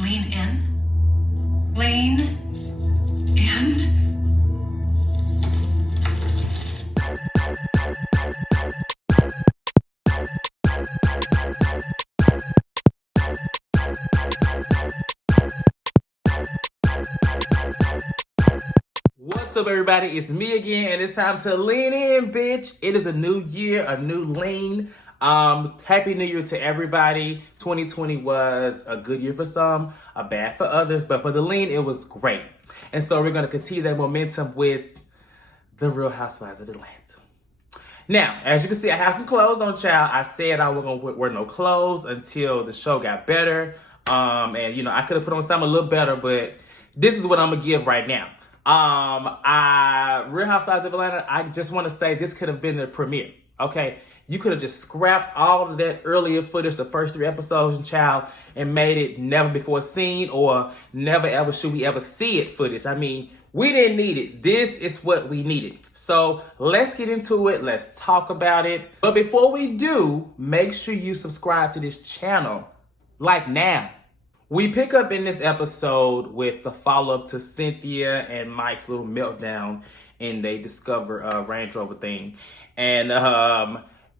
Lean in. Lean in. What's up, everybody? It's me again, and it's time to lean in, bitch. It is a new year, a new lean. Happy New Year to everybody. 2020 was a good year for some, a bad for others, but for the lean, it was great. And so we're gonna continue that momentum with the Real Housewives of Atlanta. Now, as you can see, I have some clothes on, child. I said I wasn't gonna wear no clothes until the show got better. And you know, I could have put on something a little better, but this is what I'm gonna give right now. Real Housewives of Atlanta, I just want to say this could have been the premiere, okay? You could have just scrapped all of that earlier footage, the first 3 episodes, and child, and made it never before seen or never ever should we ever see it footage. I mean, we didn't need it. This is what we needed. So let's get into it. Let's talk about it. But before we do, make sure you subscribe to this channel, like now. We pick up in this episode with the follow-up to Cynthia and Mike's little meltdown, and they discover a Range Rover thing. And,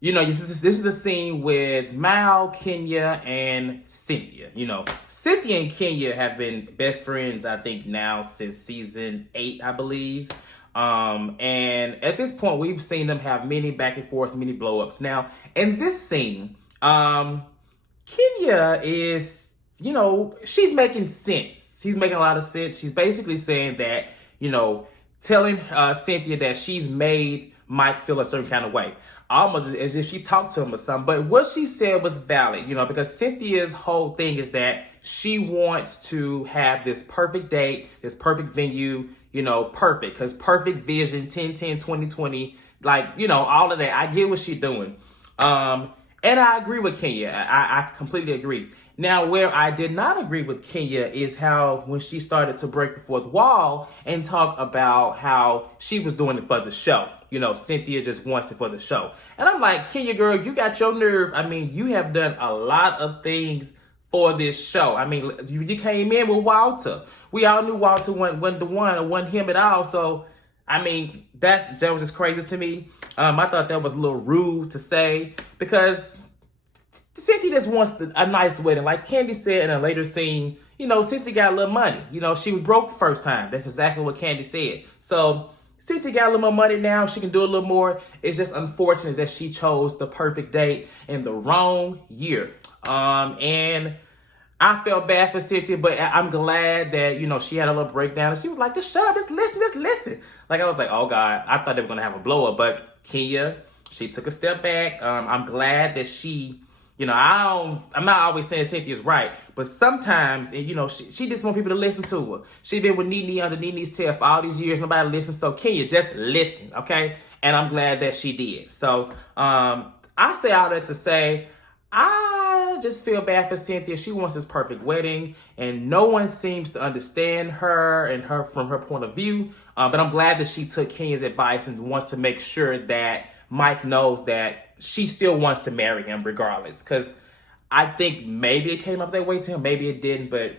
you know, this is a scene with Mal, Kenya, and Cynthia. You know, Cynthia and Kenya have been best friends, I think, now since season 8, I believe. And at this point, we've seen them have many back and forth, many blow-ups. Now, in this scene, Kenya is... you know, she's making sense. She's making a lot of sense. She's basically saying that, you know, telling Cynthia that she's made Mike feel a certain kind of way. Almost as if she talked to him or something. But what she said was valid, you know, because Cynthia's whole thing is that she wants to have this perfect date, this perfect venue, you know, perfect. Because perfect vision, 10-10-2020, like, you know, all of that. I get what she's doing. And I agree with Kenya. I completely agree. Now, where I did not agree with Kenya is how when she started to break the fourth wall and talk about how she was doing it for the show. You know, Cynthia just wants it for the show. And I'm like, Kenya, girl, you got your nerve. I mean, you have done a lot of things for this show. I mean, you came in with Walter. We all knew Walter wasn't the one or wasn't him at all. So, I mean, that was just crazy to me. I thought that was a little rude to say because... Cynthia just wants a nice wedding. Like Candy said in a later scene, you know, Cynthia got a little money. You know, she was broke the first time. That's exactly what Candy said. So Cynthia got a little more money now. She can do a little more. It's just unfortunate that she chose the perfect date in the wrong year. And I felt bad for Cynthia, but I'm glad that, you know, she had a little breakdown. And she was like, just shut up, just listen. Like, I was like, oh, God, I thought they were going to have a blow-up. But Kenya, she took a step back. I'm glad that she... You know, I'm not always saying Cynthia's right, but sometimes, you know, she just want people to listen to her. She been with Nene under Nene's tail for all these years. Nobody listens. So Kenya, just listen, okay? And I'm glad that she did. So I say all that to say, I just feel bad for Cynthia. She wants this perfect wedding, and no one seems to understand her and her from her point of view. But I'm glad that she took Kenya's advice and wants to make sure that Mike knows that she still wants to marry him regardless. Because I think maybe it came up that way to him. Maybe it didn't, but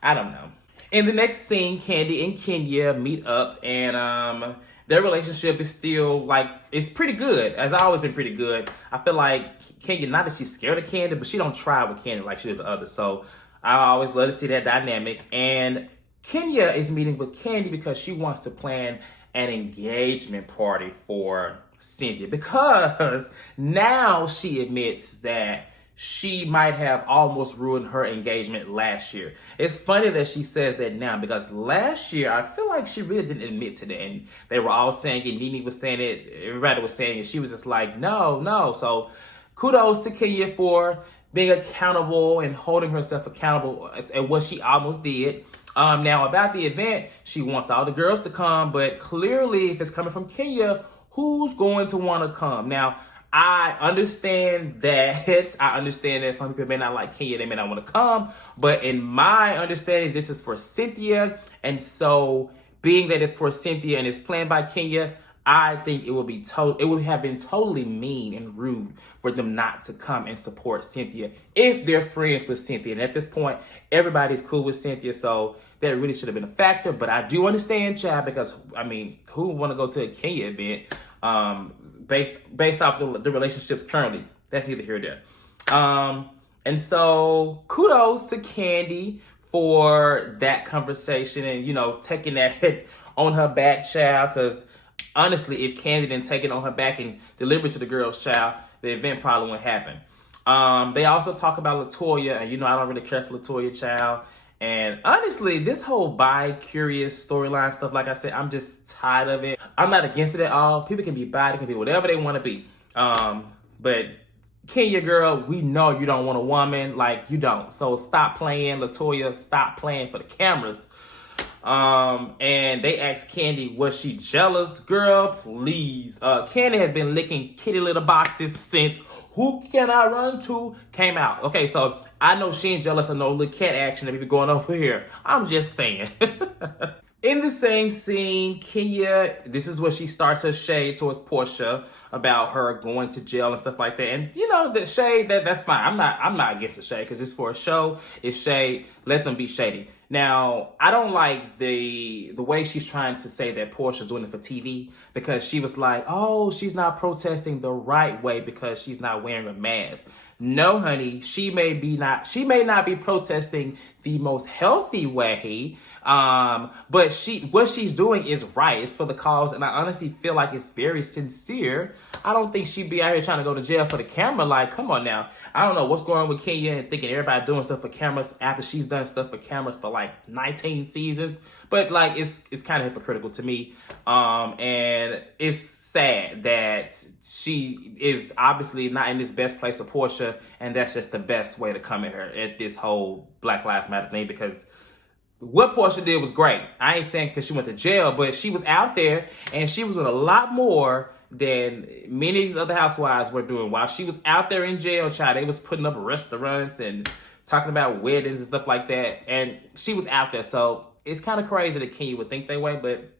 I don't know. In the next scene, Candy and Kenya meet up. And their relationship is still, like, it's pretty good. It's always been pretty good. I feel like Kenya, not that she's scared of Candy, but she don't try with Candy like she did the others. So I always love to see that dynamic. And Kenya is meeting with Candy because she wants to plan an engagement party for Cynthia, because now she admits that she might have almost ruined her engagement last year. It's funny that she says that now because last year I feel like she really didn't admit to that, and they were all saying it. Nene was saying it. Everybody was saying it. She was just like, no. So kudos to Kenya for being accountable and holding herself accountable at what she almost did. Now about the event, she wants all the girls to come, but clearly if it's coming from Kenya, who's going to want to come? Now, I understand that. I understand that some people may not like Kenya. They may not want to come. But in my understanding, this is for Cynthia. And so being that it's for Cynthia and it's planned by Kenya, I think it would have been totally mean and rude for them not to come and support Cynthia if they're friends with Cynthia. And at this point, everybody's cool with Cynthia, so that really should have been a factor. But I do understand, Chad, because I mean, who would want to go to a Kenya event based off the relationships currently? That's neither here nor there. And so kudos to Candy for that conversation and, you know, taking that hit on her back, child, because honestly, if Candy didn't take it on her back and deliver it to the girls, child, the event probably wouldn't happen. They also talk about LaToya, and you know I don't really care for LaToya, child. And honestly, this whole bi-curious storyline stuff, like I said, I'm just tired of it. I'm not against it at all. People can be bi, they can be whatever they want to be. But Kenya, girl, we know you don't want a woman. Like, you don't. So stop playing, LaToya. Stop playing for the cameras. And they asked Candy, was she jealous? Girl, please. Candy has been licking kitty litter boxes since Who Can I Run To came out. Okay, so I know she ain't jealous of no little cat action that we be going over here. I'm just saying. In the same scene, Kenya, this is where she starts her shade towards Porsha about her going to jail and stuff like that. And you know, the shade, that's fine. I'm not against the shade because it's for a show. It's shade. Let them be shady. Now, I don't like the way she's trying to say that Porsha's doing it for TV, because she was like, oh, she's not protesting the right way because she's not wearing a mask. No, honey, she may not be protesting the most healthy way, but what she's doing is right. It's for the cause, and I honestly feel like it's very sincere. I don't think she'd be out here trying to go to jail for the camera. Like, come on now. I don't know what's going on with Kenya and thinking everybody doing stuff for cameras after she's done stuff for cameras for like 19 seasons. But like, it's kind of hypocritical to me. And it's sad that she is obviously not in this best place for Porsha, and that's just the best way to come at her at this whole Black Lives Matter thing, because what Porsha did was great. I ain't saying because she went to jail, but she was out there and she was doing a lot more than many of these other housewives were doing. While she was out there in jail, child, they was putting up restaurants and talking about weddings and stuff like that. And she was out there. So it's kind of crazy that Kenya would think that way, but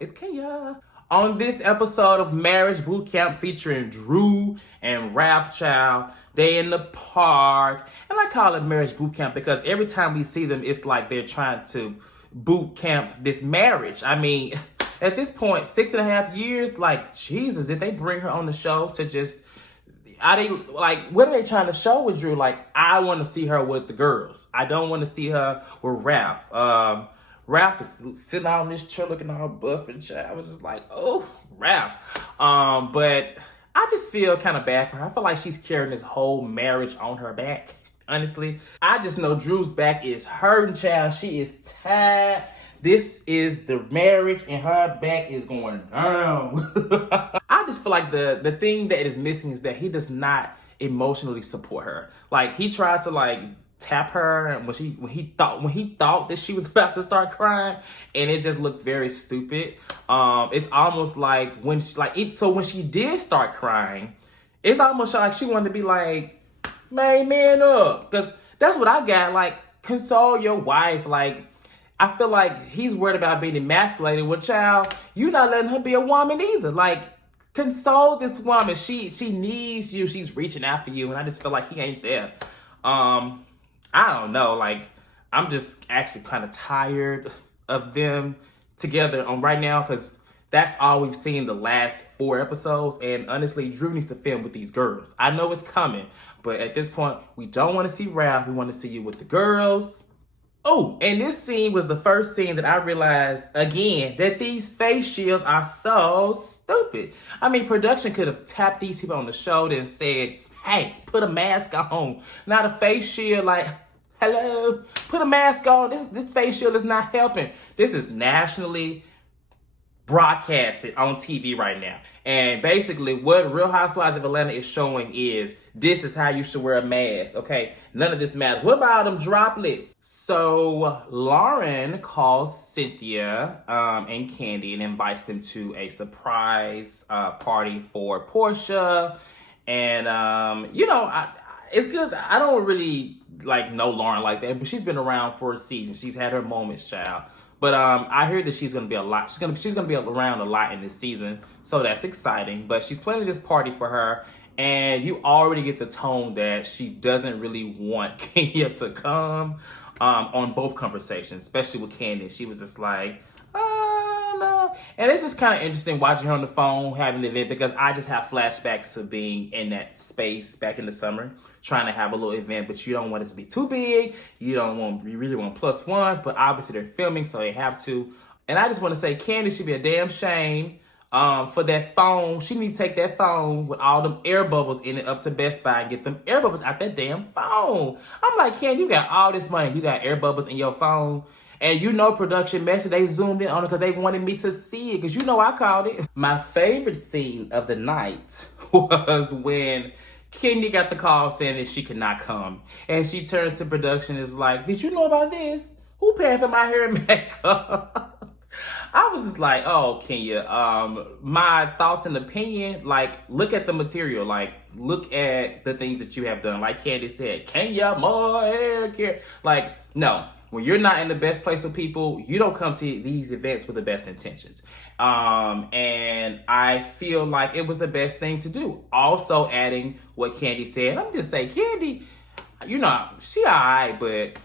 it's Kenya. On this episode of Marriage Boot Camp featuring Drew and Ralph, child, they in the park. And I call it Marriage Boot Camp because every time we see them, it's like they're trying to boot camp this marriage. I mean, at this point, 6.5 years, like, Jesus, did they bring her on the show to just, what are they trying to show with Drew? Like, I want to see her with the girls. I don't want to see her with Ralph. Ralph is sitting out on this chair looking all buff and shit. I was just like, oh, Ralph. But I just feel kind of bad for her. I feel like she's carrying this whole marriage on her back, honestly. I just know Drew's back is hurting, child. She is tired. This is the marriage and her back is going down. I just feel like the thing that is missing is that he does not emotionally support her. Like, he tried to like tap her and when he thought that she was about to start crying, and it just looked very stupid. It's almost like when she did start crying, it's almost like she wanted to be like, man up, because that's what I got. Like, console your wife. Like, I feel like he's worried about being emasculated. Well, child, you're not letting her be a woman either. Like, console this woman. She needs you. She's reaching out for you, and I just feel like he ain't there. I don't know. Like, I'm just actually kind of tired of them together on right now, because that's all we've seen the last 4 episodes. And honestly, Drew needs to film with these girls. I know it's coming, but at this point, we don't want to see Ralph. We want to see you with the girls. Oh, and this scene was the first scene that I realized, again, that these face shields are so stupid. I mean, production could have tapped these people on the shoulder and said, hey, put a mask on, not a face shield. Like, hello, put a mask on. This face shield is not helping. This is nationally broadcasted on TV right now. And basically what Real Housewives of Atlanta is showing is, this is how you should wear a mask, okay? None of this matters. What about them droplets? So Lauren calls Cynthia and Candy and invites them to a surprise party for Porsha. And, you know, it's good. I don't really know Lauren like that, but she's been around for a season. She's had her moments, child. But I heard that she's gonna be a lot. She's gonna be around a lot in this season, so that's exciting. But she's planning this party for her, and you already get the tone that she doesn't really want Kenya to come on both conversations, especially with Candy. She was just like, no. And it's just kind of interesting watching her on the phone having the event because I just have flashbacks to being in that space back in the summer, trying to have a little event, but you don't want it to be too big. You really want plus ones, but obviously they're filming, so they have to. And I just want to say, Candy should be a damn shame for that phone. She need to take that phone with all them air bubbles in it up to Best Buy and get them air bubbles out that damn phone. I'm like, Candy, you got all this money. You got air bubbles in your phone. And you know production message, they zoomed in on it because they wanted me to see it. Because you know I called it. My favorite scene of the night was when Kenya got the call saying that she could not come. And she turns to production and is like, did you know about this? Who paid for my hair and makeup? I was just like, oh, Kenya, my thoughts and opinion, like, look at the material. Like, look at the things that you have done. Like Candy said, Kenya, more hair care. Like, no. When you're not in the best place with people, you don't come to these events with the best intentions. And I feel like it was the best thing to do. Also adding what Candy said. I'm just saying, Candy, you know, she all right, but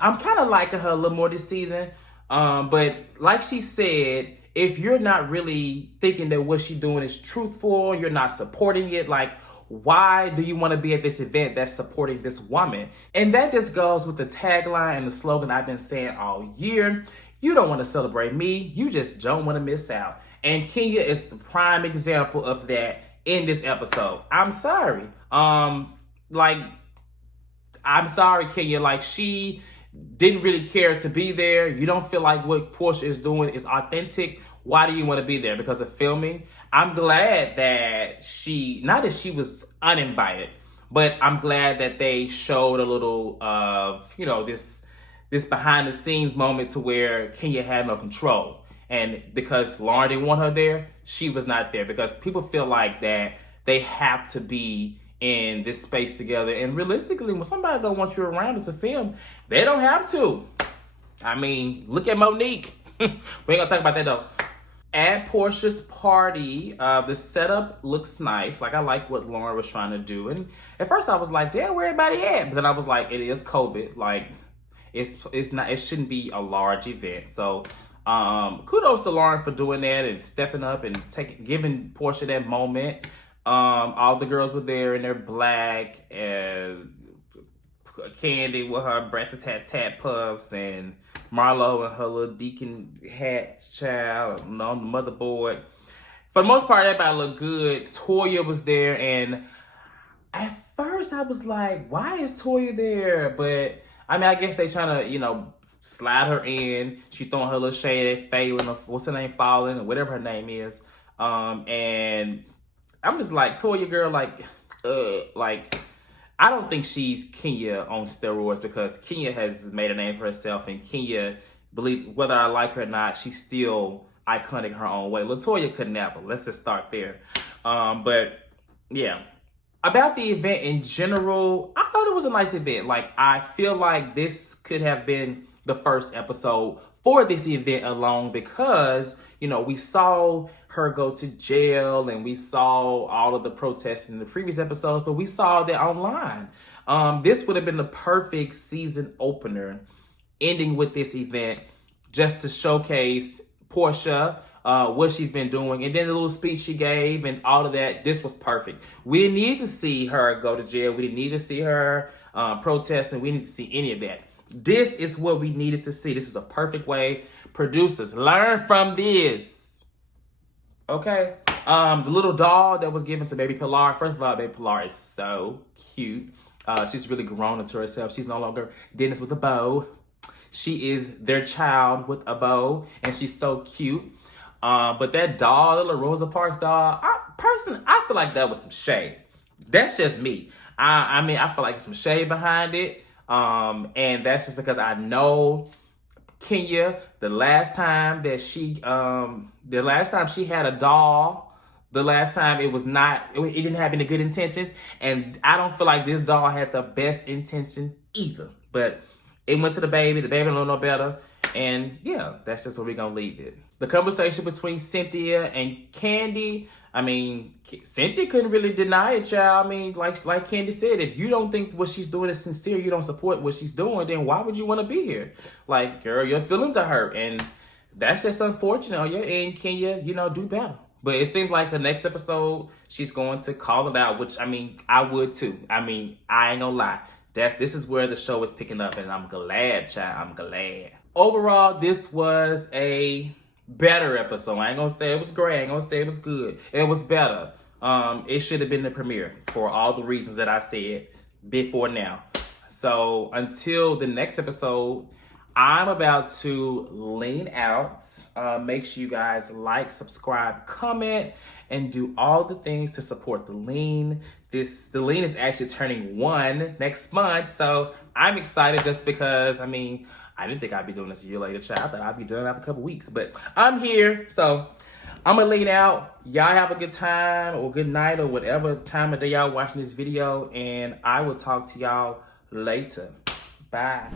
I'm kind of liking her a little more this season. But like she said, if you're not really thinking that what she's doing is truthful, you're not supporting it, like, why do you want to be at this event that's supporting this woman? And that just goes with the tagline and the slogan I've been saying all year. You don't want to celebrate me. You just don't want to miss out. And Kenya is the prime example of that in this episode. I'm sorry. I'm sorry, Kenya. Like, she didn't really care to be there. You don't feel like what Porsha is doing is authentic. Why do you want to be there? Because of filming? I'm glad that not that she was uninvited, but I'm glad that they showed a little of, this behind the scenes moment to where Kenya had no control. And because Lauren didn't want her there, she was not there. Because people feel like that they have to be in this space together. And realistically, when somebody don't want you around to film, they don't have to. I mean, look at Monique. We ain't gonna talk about that though. At Porsha's party, the setup looks nice. Like, I like what Lauren was trying to do. And at first I was like, damn, where everybody at? But then I was like, it is COVID. Like, it shouldn't be a large event. So kudos to Lauren for doing that and stepping up and giving Porsha that moment. All the girls were there in their black, and Candy with her breath-a-tat-tat puffs, and Marlo and her little deacon hat child on the motherboard. For the most part, everybody looked good. Toya was there, and at first I was like, why is Toya there? But, I mean, I guess they trying to, slide her in. She throwing her little shade at Phelan, or what's her name, Fallon, or whatever her name is. And I'm just like, Toya girl, I don't think she's Kenya on steroids, because Kenya has made a name for herself, and Kenya, whether I like her or not, she's still iconic in her own way. LaToya could never. Let's just start there. But yeah. About the event in general, I thought it was a nice event. Like, I feel like this could have been the first episode for this event alone, because, we saw her go to jail and we saw all of the protests in the previous episodes, but we saw that online. This would have been the perfect season opener, ending with this event, just to showcase Porsha, what she's been doing, and then the little speech she gave and all of that. This was perfect. We didn't need to see her go to jail. We didn't need to see her protesting. We didn't see any of that. This is what we needed to see. This is a perfect way. Producers, learn from this. Okay? The little doll that was given to baby Pilar. First of all, baby Pilar is so cute. She's really grown into herself. She's no longer Dennis with a bow. She is their child with a bow, and she's so cute. But that doll, the little Rosa Parks doll, I feel like that was some shade. That's just me. I feel like there's some shade behind it. And that's just because I know Kenya, the last time she had a doll, the last time it didn't have any good intentions. And I don't feel like this doll had the best intention either. But It went to the baby don't know no better. And yeah, that's just where we're gonna leave it. The conversation between Cynthia and Candy, I mean, Cynthia couldn't really deny it, child. I mean, like Candy said, if you don't think what she's doing is sincere, you don't support what she's doing, then why would you want to be here? Like, girl, your feelings are hurt, and that's just unfortunate on your end. Can you, do better? But it seems like the next episode, she's going to call it out, which, I mean, I would too. I mean, I ain't gonna lie. This is where the show is picking up, and I'm glad, child. I'm glad. Overall, this was a better episode. I ain't gonna say it was great. I ain't gonna say it was good. It was better. It should have been the premiere for all the reasons that I said before now. So until the next episode, I'm about to lean out. Make sure you guys like, subscribe, comment, and do all the things to support the lean. The lean is actually turning 1 next month, so I'm excited just because, I mean, I didn't think I'd be doing this a year later, child. I thought I'd be done after a couple weeks, but I'm here, so I'm gonna lean out. Y'all have a good time or good night or whatever time of day y'all watching this video, and I will talk to y'all later. Bye.